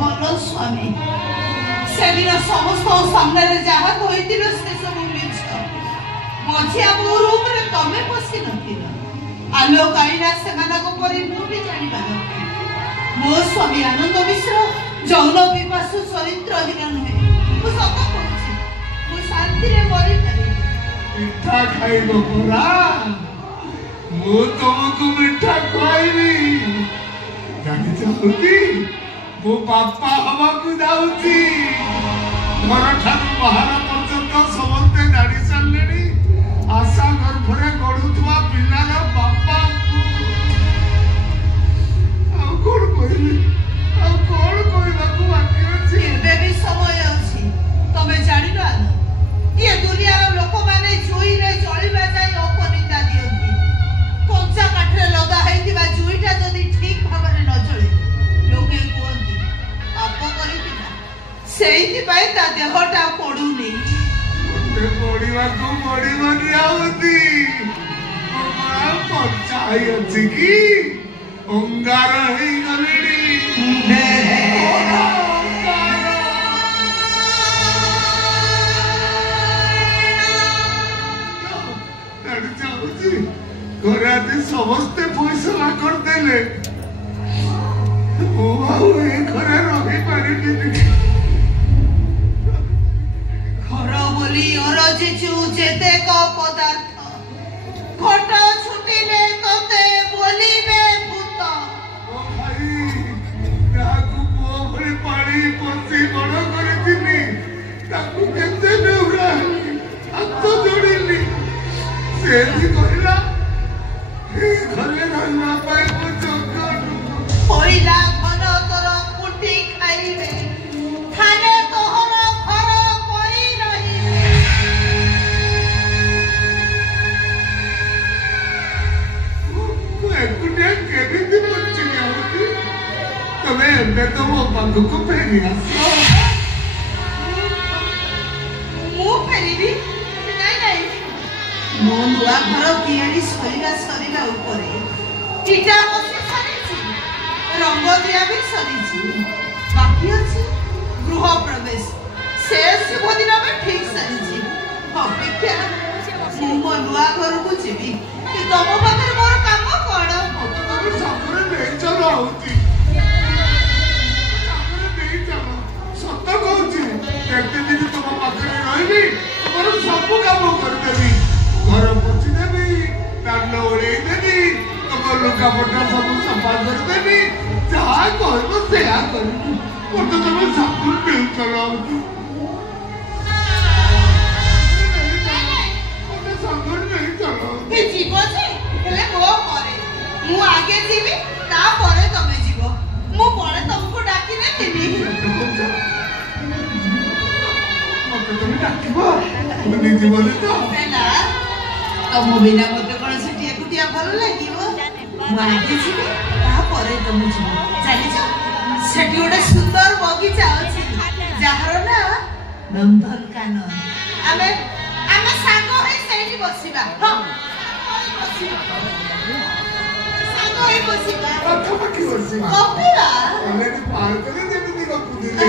भल स्वामी से दिन समस्त सामने जहाँ कही से सब मिछ मझिया मो रूम रे तमे पसी नथिल आलो काईना सेमानक परि मु भी जानि पार मो स्वामी आनंद मिश्र जौन विपासु चरित्रहीन नुहे मु सत कहूछि मु शांति रे मरि पारि मिठा खाइबो पुरा मु तुमको मिठा खुआइबी जानि चाहूती मो बापा हवा को जाऊती घर ठारू बाहर पर्यंत समस्ते जानी सारे आशा गर्भरे गढ़ुवा पिलार बापा कौन कहवाक बाकी अच्छी भी समय अच्छी तमें जान ये दुनिया लोक मैंने जुई रे जलिबा जाय अपनिंदा दियंती कंचा काठरे लगा हैतिबा जुईटा जदी ठीक भाबरे न जळे लोके कोंती पाप करितिना सेहिति पाए ता देहटा पडुनी पड़वा को पड़वानी आउती पंचाई अच्छी की अंगार है गलेडी घरे समस्ते फैसला करदेले घरे रही पारि घर बोली अरजिचु जेतेक पदार्थ घट छुटिले तोते बोलिबे भूत भाई जाकु पुओ भली पानी पसी बड़ करथिनी ताकु केते नेउरा हाथ जोड़िली से भी कहला घरे रहना पाए को जगत पहिला घन तोर कुटी खाइबे खाने तोहर घर पड़ी रहिबे एकुटिया केदी दिन बच्ची आउती तबे एबे तो मो पाखु को फेरी आसो मु फेरिबी नहीं मो नुआ घर तियारी सरीला ऊपरे इटा बसी सरीची रंग दिया भी सरीची बाकी अछि गृह प्रवेश से शुभ दिन में ठीक सरीची अपेक्षा मो नुआ घर को जीवी कि तम पाखरे मोर काम कोन तोर सबरे नहीं चलो आउती नहीं चलो सत कहूची केते दिन तुम पाखरे रहबी तोर सब काम कर देबी घर पोछि देबी दान ओरे देबी तुम लुका पटा सब सफा कर देबी जहाँ कहबो सेया करबी मते तुम सब नहीं चलो आउती मते सब नहीं चलो के जीव जे हेले मो करे मु आगे जीवी ता परे तमे जीव मु परे तुमको डाकी ने देबी मते तुम डाकिबो तुम निजे बोले तो ना तम बिना मते कोन सेठी एकुटिया भल लागिवो मु आगे जीवी ता परे तमे जीव जानि छ सेठी ओडे सुंदर बगीचा अछि जहार ना नंदन कानन आमे सांग होई सेठी बसिबा हां सांग होई बसिबा पाखा पाखी बसिबा कपिला अलरेडी पार करे जेमिति गपुदिले